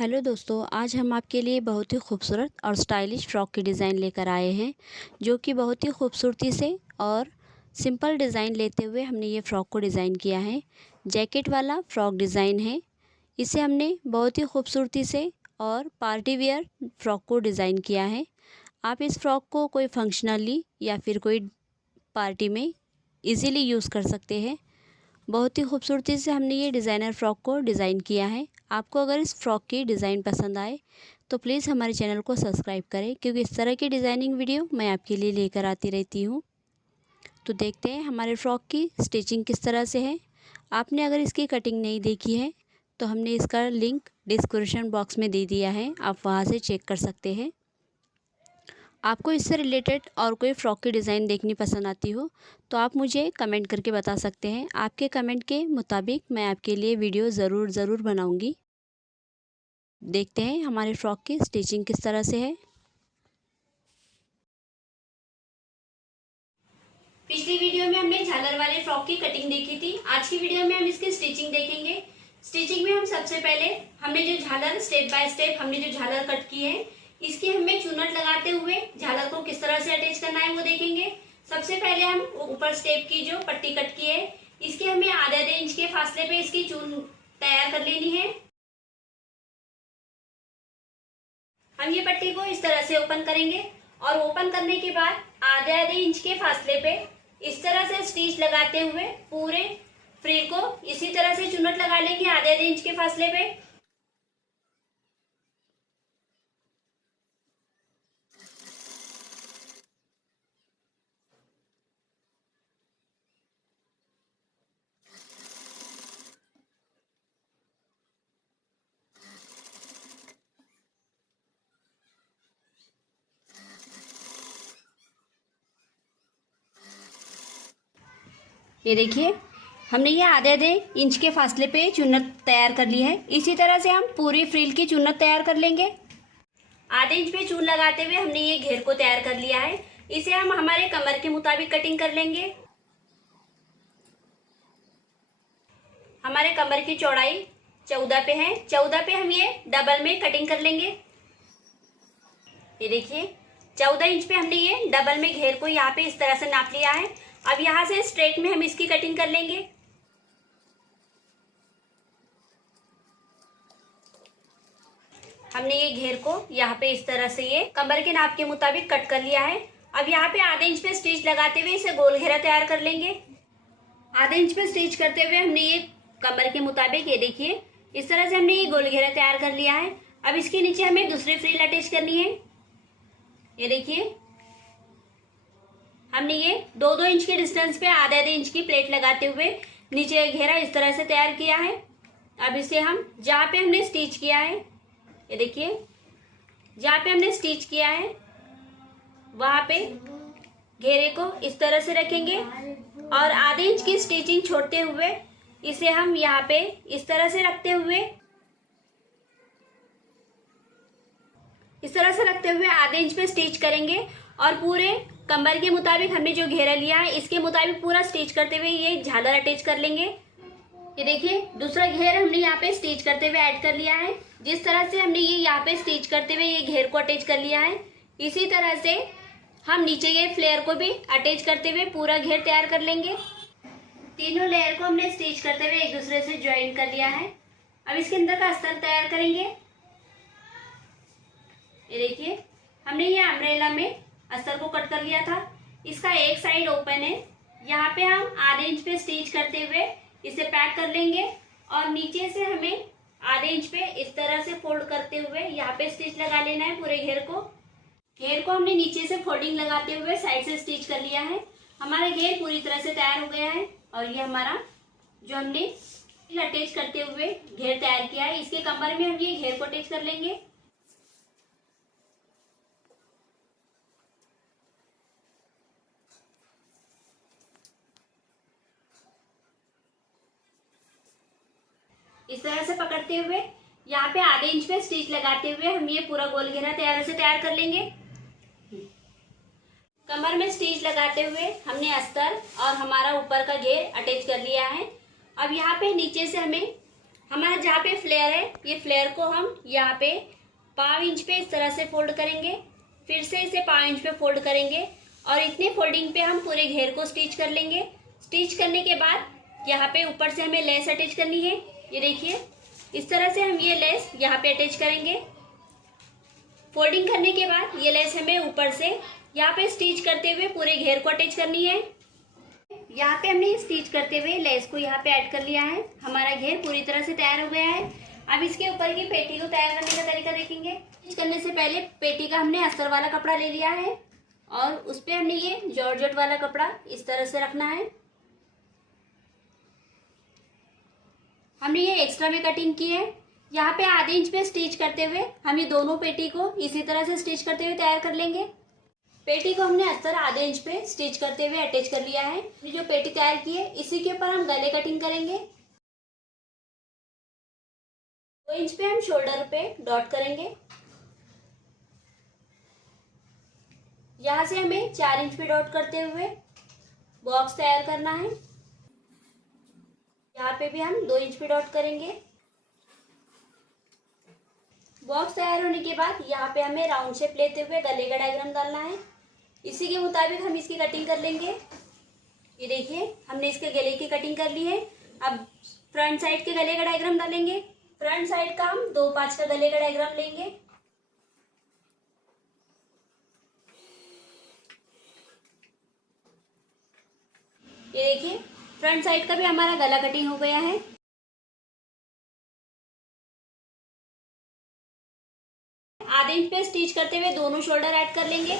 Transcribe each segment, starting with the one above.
Hello दोस्तों, आज हम आपके लिए बहुत ही खूबसूरत और स्टाइलिश फ़्रॉक की डिज़ाइन लेकर आए हैं, जो कि बहुत ही खूबसूरती से और सिंपल डिज़ाइन लेते हुए हमने ये फ़्रॉक को डिज़ाइन किया है। जैकेट वाला फ़्रॉक डिज़ाइन है। इसे हमने बहुत ही खूबसूरती से और पार्टी वियर फ़्रॉक को डिज़ाइन किया है। आप इस फ़्रॉक को कोई फंक्शनली या फिर कोई पार्टी में इजीली यूज़ कर सकते हैं। बहुत ही खूबसूरती से हमने ये डिज़ाइनर फ़्रॉक को डिज़ाइन किया है। आपको अगर इस फ़्रॉक की डिज़ाइन पसंद आए तो प्लीज़ हमारे चैनल को सब्सक्राइब करें, क्योंकि इस तरह की डिज़ाइनिंग वीडियो मैं आपके लिए लेकर आती रहती हूँ। तो देखते हैं हमारे फ़्रॉक की स्टिचिंग किस तरह से है। आपने अगर इसकी कटिंग नहीं देखी है तो हमने इसका लिंक डिस्क्रिप्शन बॉक्स में दे दिया है, आप वहाँ से चेक कर सकते हैं। आपको इससे रिलेटेड और कोई फ़्रॉक की डिज़ाइन देखनी पसंद आती हो तो आप मुझे कमेंट करके बता सकते हैं। आपके कमेंट के मुताबिक मैं आपके लिए वीडियो ज़रूर बनाऊंगी। देखते हैं हमारे फ़्रॉक की स्टिचिंग किस तरह से है। पिछली वीडियो में हमने झालर वाले फ्रॉक की कटिंग देखी थी। आज की वीडियो में हम इसकी स्टिचिंग देखेंगे। स्टिचिंग में हम सबसे पहले हमने जो झालर स्टेप बाय स्टेप हमने जो झालर कट की है, इसकी हमें चुनट लगाते हुए झालर को किस तरह से अटैच करना है वो देखेंगे। सबसे पहले हम ऊपर स्टेप की जो पट्टी कट की है, इसके हमें आधे इंच के फासले पे इसकी चून तैयार कर लेनी है। हम ये पट्टी को इस तरह से ओपन करेंगे और ओपन करने के बाद आधे इंच के फासले पे इस तरह से स्टिच लगाते हुए पूरे फ्रिल को इसी तरह से चुनट लगा लेंगे आधे इंच के फासले पे। ये देखिए, हमने ये आधे इंच के फासले पे चुन्नत तैयार कर ली है। इसी तरह से हम पूरी फ्रिल की चुन्नत तैयार कर लेंगे। आधे इंच पे चून लगाते हुए हमने ये घेर को तैयार कर लिया है। इसे हम हमारे कमर के मुताबिक कटिंग कर लेंगे। हमारे कमर की चौड़ाई 14 पे है। 14 पे हम ये डबल में कटिंग कर लेंगे। ये देखिए, 14 इंच पे हमने ये डबल में घेर को यहाँ पे इस तरह से नाप लिया है। अब यहाँ से स्ट्रेट में हम इसकी कटिंग कर लेंगे। हमने ये घेर को यहाँ पे इस तरह से ये कमर के नाप के मुताबिक कट कर लिया है। अब यहाँ पे आधे इंच पे स्टिच लगाते हुए इसे गोल घेरा तैयार कर लेंगे। आधे इंच पे स्टिच करते हुए हमने ये कमर के मुताबिक, ये देखिए, इस तरह से हमने ये गोल घेरा तैयार कर लिया है। अब इसके नीचे हमें दूसरी फ्रिल अटैच करनी है। ये देखिए, हमने ये 2-2 इंच के डिस्टेंस पे आधे इंच की प्लेट लगाते हुए नीचे घेरा इस तरह से तैयार किया है। अब इसे हम जहाँ पे हमने स्टिच किया है, ये देखिए, जहाँ पे हमने स्टिच किया है वहां पे घेरे को इस तरह से रखेंगे और आधे इंच की स्टिचिंग छोड़ते हुए इसे हम यहाँ पे इस तरह से रखते हुए आधे इंच पे स्टिच करेंगे और पूरे कमर के मुताबिक हमने जो घेरा लिया है इसके मुताबिक पूरा स्टिच करते हुए ये झालर अटैच कर लेंगे। ये देखिए, दूसरा घेर हमने यहाँ पे स्टिच करते हुए ऐड कर लिया है। जिस तरह से हमने ये यहाँ पे स्टिच करते हुए ये घेर को अटैच कर लिया है, इसी तरह से हम नीचे ये फ्लेयर को भी अटैच करते हुए पूरा घेर तैयार कर लेंगे। तीनों लेयर को हमने स्टिच करते हुए एक दूसरे से ज्वाइन कर लिया है। अब इसके अंदर का अस्तर तैयार करेंगे। ये देखिए, हमने ये अम्ब्रेला में अस्तर को कट कर लिया था। इसका एक साइड ओपन है। यहाँ पे हम आधे इंच पे स्टिच करते हुए इसे पैक कर लेंगे और नीचे से हमें आधे इंच पे इस तरह से फोल्ड करते हुए यहाँ पे स्टिच लगा लेना है पूरे घेर को। घेर को हमने नीचे से फोल्डिंग लगाते हुए साइड से स्टिच कर लिया है। हमारा घेर पूरी तरह से तैयार हो गया है और ये हमारा जो हमने अटैच करते हुए घेर तैयार किया है, इसके कमर में हम ये घेर को अटैच कर लेंगे। इस तरह से पकड़ते हुए यहाँ पे आधे इंच पे स्टिच लगाते हुए हम ये पूरा गोल घेरा तैयार कर लेंगे। कमर में स्टिच लगाते हुए हमने अस्तर और हमारा ऊपर का घेर अटैच कर लिया है। अब यहाँ पे नीचे से हमें हमारा जहाँ पे फ्लेयर है, ये फ्लेयर को हम यहाँ पे 5 इंच पे इस तरह से फोल्ड करेंगे, फिर से इसे 5 इंच पे फोल्ड करेंगे और इतने फोल्डिंग पे हम पूरे घेर को स्टिच कर लेंगे। स्टिच करने के बाद यहाँ पे ऊपर से हमें लेस अटैच करनी है। ये देखिए, इस तरह से हम ये लेस यहाँ पे अटैच करेंगे। फोल्डिंग करने के बाद ये लेस हमें ऊपर से यहाँ पे स्टिच करते हुए पूरे घेर को अटैच करनी है। यहाँ पे हमने स्टिच करते हुए लेस को यहाँ पे ऐड कर लिया है। हमारा घेर पूरी तरह से तैयार हो गया है। अब इसके ऊपर की पेटी को तैयार करने का तरीका देखेंगे। स्टिच करने से पहले पेटी का हमने अस्तर वाला कपड़ा ले लिया है और उस पे हमने ये जॉर्जेट वाला कपड़ा इस तरह से रखना है। हमने ये एक्स्ट्रा में कटिंग की है। यहाँ पे आधे इंच पे स्टिच करते हुए हम ये दोनों पेटी को इसी तरह से स्टिच करते हुए तैयार कर लेंगे। पेटी को हमने अस्तर आधे इंच पे स्टिच करते हुए अटैच कर लिया है। जो पेटी तैयार की है इसी के ऊपर हम गले कटिंग करेंगे। 2 इंच पे हम शोल्डर पे डॉट करेंगे। यहाँ से हमें 4 इंच पे डॉट करते हुए बॉक्स तैयार करना है। यहाँ पे भी हम 2 इंच पे डॉट करेंगे। बॉक्स तैयार होने के बाद यहाँ पे हमें राउंड शेप लेते हुए गले का डायग्राम डालना है। इसी के मुताबिक हम इसकी कटिंग कर लेंगे। ये देखिए, हमने इसके गले की कटिंग कर ली है। अब फ्रंट साइड के गले का डायग्राम डालेंगे। फ्रंट साइड का हम 2-5 का गले का डायग्राम लेंगे। ये देखिए, फ्रंट साइड का भी हमारा गला कटिंग हो गया है। आधे इंच पे स्टिच करते हुए दोनों शोल्डर ऐड कर लेंगे।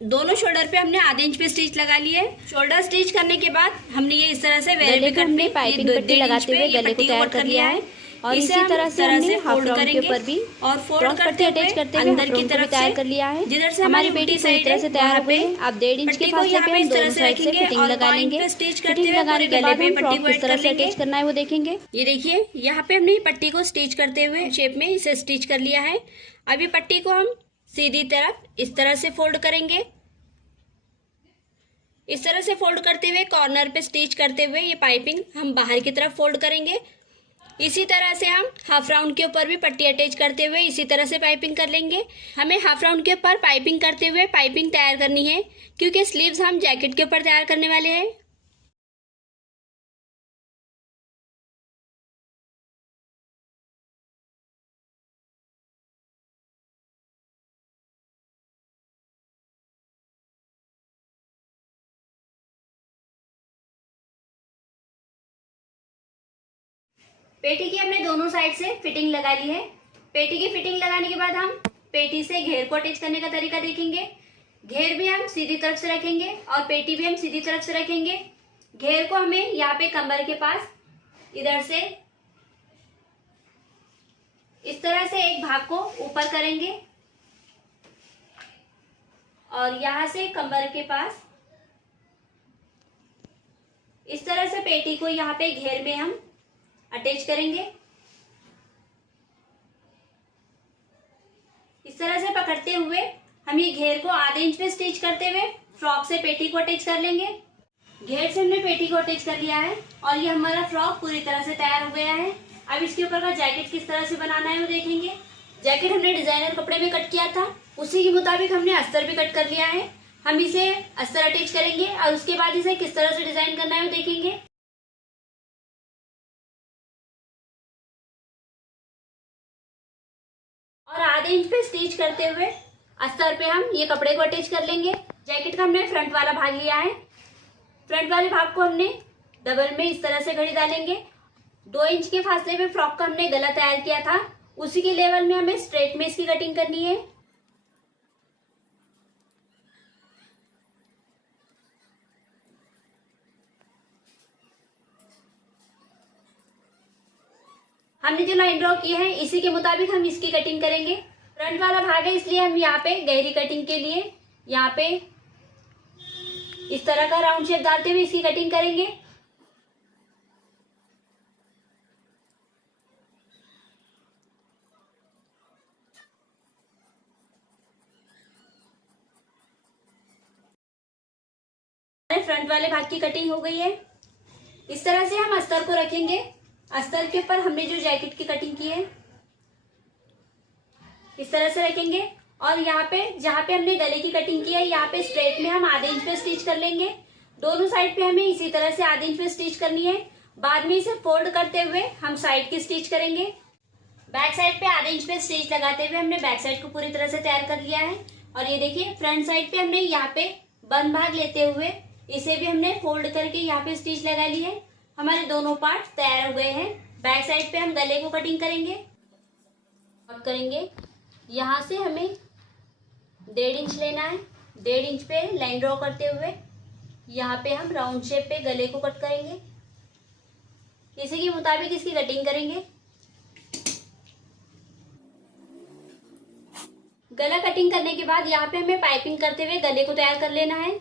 दोनों शोल्डर पे हमने आधे इंच पे स्टिच लगा ली है। शोल्डर स्टिच करने के बाद हमने ये इस तरह से गले को हमने पाइपिंग पट्टी लगाते हुए गले को तैयार कर लिया है और इसी तरह से हमने हाफ राउंड के ऊपर भी और क्रॉस पट्टी अटैच करते हुए अंदर की तरफ तैयार कर लिया है। जिधर से हमारी पेटी पूरी तरह से तैयार हो गई। आप 1.5 इंच के फासले पे हम दोनों साइड से फिटिंग लगा लेंगे। फिटिंग लगाने के बाद हम फ्रॉक किस तरह से अटैच करना है वो देखेंगे। ये देखिए, यहाँ पे हमने पट्टी को स्टिच करते हुए शेप में इसे स्टिच कर लिया है। अभी पट्टी को हम सीधी तरफ इस तरह से फोल्ड करेंगे। इस तरह से फोल्ड करते हुए कॉर्नर पे स्टिच करते हुए ये पाइपिंग हम बाहर की तरफ फोल्ड करेंगे। इसी तरह से हम हाफ राउंड के ऊपर भी पट्टी अटैच करते हुए इसी तरह से पाइपिंग कर लेंगे। हमें हाफ राउंड के ऊपर पाइपिंग करते हुए पाइपिंग तैयार करनी है, क्योंकि स्लीव्स हम जैकेट के ऊपर तैयार करने वाले हैं। पेटी की हमने दोनों साइड से फिटिंग लगा ली है। पेटी की फिटिंग लगाने के बाद हम पेटी से घेर को अटैच करने का तरीका देखेंगे। घेर भी हम सीधी तरफ से रखेंगे और पेटी भी हम सीधी तरफ से रखेंगे। घेर को हमें यहाँ पे कमर के पास इधर से इस तरह से एक भाग को ऊपर करेंगे और यहाँ से कमर के पास इस तरह से पेटी को यहाँ पे घेर में हम अटैच करेंगे। इस तरह से पकड़ते हुए हम ये घेर को आधे इंच पे स्टिच करते हुए फ्रॉक से पेटी को अटैच कर लेंगे। घेर से हमने पेटी को अटैच कर लिया है और ये हमारा फ्रॉक पूरी तरह से तैयार हो गया है। अब इसके ऊपर का जैकेट किस तरह से बनाना है वो देखेंगे। जैकेट हमने डिजाइनर कपड़े में कट किया था, उसी के मुताबिक हमने अस्तर भी कट कर लिया है। हम इसे अस्तर अटैच करेंगे और उसके बाद इसे किस तरह से डिजाइन करना है वो देखेंगे। और आधे इंच पे स्टिच करते हुए अस्तर पे हम ये कपड़े को अटैच कर लेंगे। जैकेट का हमने फ्रंट वाला भाग लिया है। फ्रंट वाले भाग को हमने डबल में इस तरह से घड़ी डालेंगे। 2 इंच के फासले पे फ्रॉक का हमने गला तैयार किया था, उसी के लेवल में हमें स्ट्रेट में इसकी कटिंग करनी है। हमने जो लाइन ड्रॉ की है इसी के मुताबिक हम इसकी कटिंग करेंगे। फ्रंट वाला भाग है इसलिए हम यहाँ पे गहरी कटिंग के लिए यहाँ पे इस तरह का राउंड शेप डालते हुए इसकी कटिंग करेंगे। फ्रंट वाले भाग की कटिंग हो गई है। इस तरह से हम अस्तर को रखेंगे। अस्तर के ऊपर हमने जो जैकेट की कटिंग की है इस तरह से रखेंगे और यहाँ पे जहाँ पे हमने गले की कटिंग की है यहाँ पे स्ट्रेट में हम आधे इंच पे स्टिच कर लेंगे। दोनों साइड पे हमें इसी तरह से आधे इंच पे स्टिच करनी है। बाद में इसे फोल्ड करते हुए हम साइड की स्टिच करेंगे। बैक साइड पे आधे इंच पे स्टिच लगाते हुए हमने बैक साइड को पूरी तरह से तैयार कर लिया है। और ये देखिए फ्रंट साइड पे हमने यहाँ पे बंद भाग लेते हुए इसे भी हमने फोल्ड करके यहाँ पे स्टिच लगा ली है। हमारे दोनों पार्ट तैयार हो गए हैं। बैक साइड पे हम गले को कटिंग करेंगे। यहाँ से हमें 1.5 इंच लेना है। 1.5 इंच पे लाइन ड्रॉ करते हुए यहाँ पे हम राउंड शेप पे गले को कट करेंगे। इसी के मुताबिक इसकी कटिंग करेंगे। गला कटिंग करने के बाद यहाँ पे हमें पाइपिंग करते हुए गले को तैयार कर लेना है।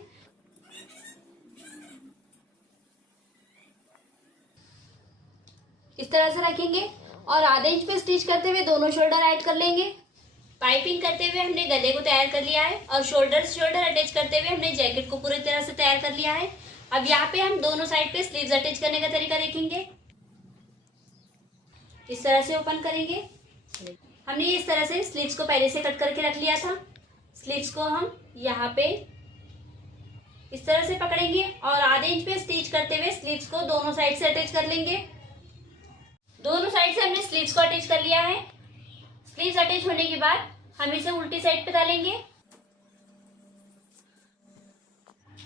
इस तरह से रखेंगे और आधे इंच पे स्टिच करते हुए दोनों शोल्डर ऐड कर लेंगे। पाइपिंग करते हुए हमने गले को तैयार कर लिया है और शोल्डर अटैच करते हुए हमने जैकेट को पूरी तरह से तैयार कर लिया है। अब यहाँ पे हम दोनों साइड पे स्लीव्स अटैच करने का तरीका देखेंगे। इस तरह से ओपन करेंगे। हमने इस तरह से स्लीव्स को पहले से कट करके रख लिया था। स्लीव्स को हम यहाँ पे इस तरह से पकड़ेंगे और आधे इंच पे स्टिच करते हुए स्लीव्स को दोनों साइड से अटैच कर लेंगे। दोनों साइड से हमने स्लीव्स को अटैच कर लिया है। स्लीव्स अटैच होने के बाद हम इसे उल्टी साइड पे डालेंगे।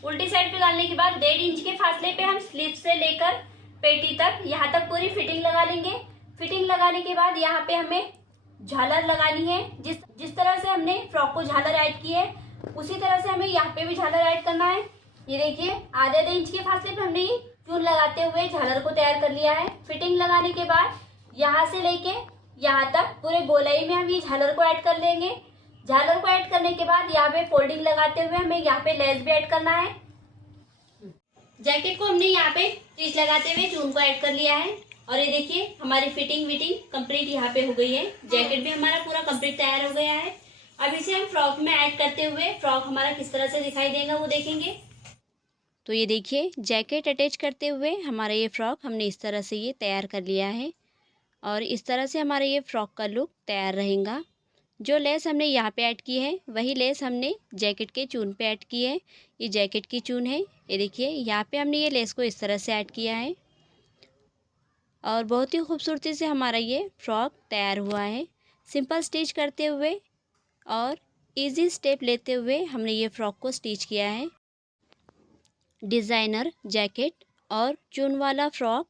उल्टी साइड पे डालने के बाद 1.5 इंच के फासले पे हम स्लीव से लेकर पेटी तक यहाँ तक पूरी फिटिंग लगा लेंगे। फिटिंग लगाने के बाद यहाँ पे हमें झालर लगानी है। जिस तरह से हमने फ्रॉक को झालर ऐड की है उसी तरह से हमें यहाँ पे भी झालर ऐड करना है। ये देखिए आधे इंच के फासले पे हमने चून लगाते हुए झालर को तैयार कर लिया है। फिटिंग लगाने के बाद यहाँ से लेके यहाँ तक पूरे गोलाई में हम ये झालर को ऐड कर लेंगे। झालर को ऐड करने के बाद यहाँ पे फोल्डिंग लगाते हुए हमें यहाँ पे लेस भी ऐड करना है। जैकेट को हमने यहाँ पे स्टिच लगाते हुए चून को ऐड कर लिया है और ये देखिए हमारी फिटिंग कंप्लीट यहाँ पे हो गई है। जैकेट भी हमारा पूरा कंप्लीट तैयार हो गया है। अब इसे हम फ्रॉक में ऐड करते हुए फ्रॉक हमारा किस तरह से दिखाई देगा वो देखेंगे। तो ये देखिए जैकेट अटैच करते हुए हमारा ये फ्रॉक हमने इस तरह से ये तैयार कर लिया है और इस तरह से हमारा ये फ्रॉक का लुक तैयार रहेगा। जो लेस हमने यहाँ पे ऐड की है वही लेस हमने जैकेट के चून पे ऐड की है। ये जैकेट की चून है। ये देखिए यहाँ पे हमने ये लेस को इस तरह से ऐड किया है और बहुत ही खूबसूरती से हमारा ये फ्रॉक तैयार हुआ है। सिंपल स्टिच करते हुए और इजी स्टेप लेते हुए हमने ये फ्रॉक को स्टिच किया है। डिज़ाइनर जैकेट और चून वाला फ्रॉक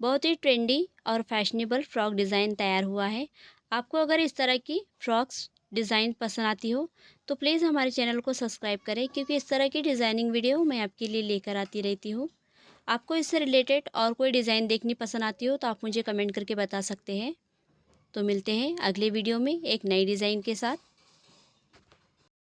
बहुत ही ट्रेंडी और फैशनेबल फ्रॉक डिज़ाइन तैयार हुआ है। आपको अगर इस तरह की फ्रॉक्स डिज़ाइन पसंद आती हो तो प्लीज़ हमारे चैनल को सब्सक्राइब करें, क्योंकि इस तरह की डिज़ाइनिंग वीडियो मैं आपके लिए लेकर आती रहती हूँ। आपको इससे रिलेटेड और कोई डिज़ाइन देखनी पसंद आती हो तो आप मुझे कमेंट करके बता सकते हैं। तो मिलते हैं अगले वीडियो में एक नई डिज़ाइन के साथ।